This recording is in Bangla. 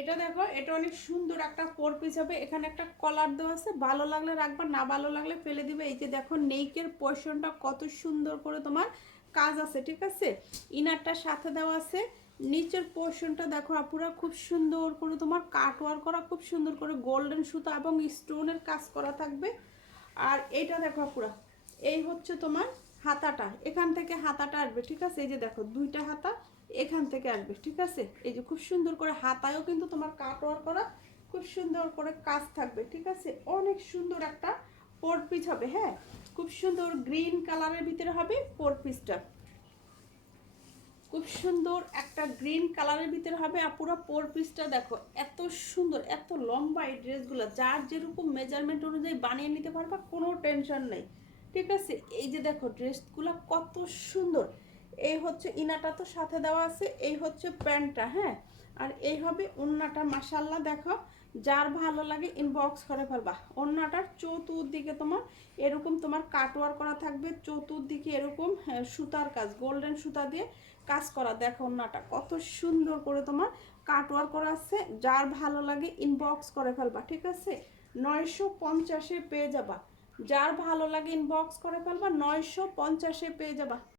এটা দেখো, এটা অনেক সুন্দর একটা ফোর পিস হবে। এখানে একটা কলার দেওয়া আছে, ভালো লাগলে রাখবা, না ভালো লাগলে ফেলে দিবে। এই যে দেখো নেকের পোর্শনটা কত সুন্দর করে তোমার কাজ আছে, ঠিক আছে। ইনারটার সাথে দেওয়া আছে। নিচের পোর্শনটা দেখো আপুরা, খুব সুন্দর করে তোমার কাট ওয়ার্ক করা, খুব সুন্দর করে গোল্ডেন সুতা এবং স্টোনের কাজ করা থাকবে। আর এইটা দেখো আপুরা, এই হচ্ছে তোমার হাতাটা, এখান থেকে হাতাটা আসবে, ঠিক আছে। এই যে দেখো দুইটা হাতা এখান থেকে আসবে, ঠিক আছে। এই যে খুব সুন্দর করে হাতায়ও কিন্তু তোমার কাট ওয়ার্ক করা, খুব সুন্দর করে কাজ থাকবে, ঠিক আছে। অনেক সুন্দর একটা ফোর পিস হবে, হ্যাঁ। খুব সুন্দর গ্রিন কালারের ভিতরে হবে ফোর পিসটা, খুব সুন্দর একটা গ্রিন কালারের ভিতরে হবে। পুরো ফোর পিসটা দেখো এত সুন্দর, এত লম্বা এই ড্রেসগুলো, যার যেরকম মেজারমেন্ট অনুযায়ী বানিয়ে নিতে পারবা, কোনো টেনশন নেই, ঠিক আছে। এই যে দেখো ড্রেসগুলো কত সুন্দর। এই হচ্ছে ইনাটা তো সাথে দেওয়া আছে, এই হচ্ছে প্যান্টটা, হ্যাঁ। আর এই হবে ওন্নাটা, মাশাল্লাহ দেখো, যার ভালো লাগে ইনবক্স করে ফেলবা। ওন্নাটার চতুর্দিকে তোমার এরকম তোমার কাটওয়ার করা থাকবে, চতুর্দিকে এরকম সুতার কাজ, গোল্ডেন সুতা দিয়ে কাজ করা। দেখো ওন্নাটা কত সুন্দর করে তোমার কাটওয়ার করা আছে, যার ভালো লাগে ইনবক্স করে ফেলবা, ঠিক আছে। 950-এ পেয়ে যাবা, যার ভালো লাগে ইনবক্স করে ফেলবা, 950-এ পেয়ে যাবা।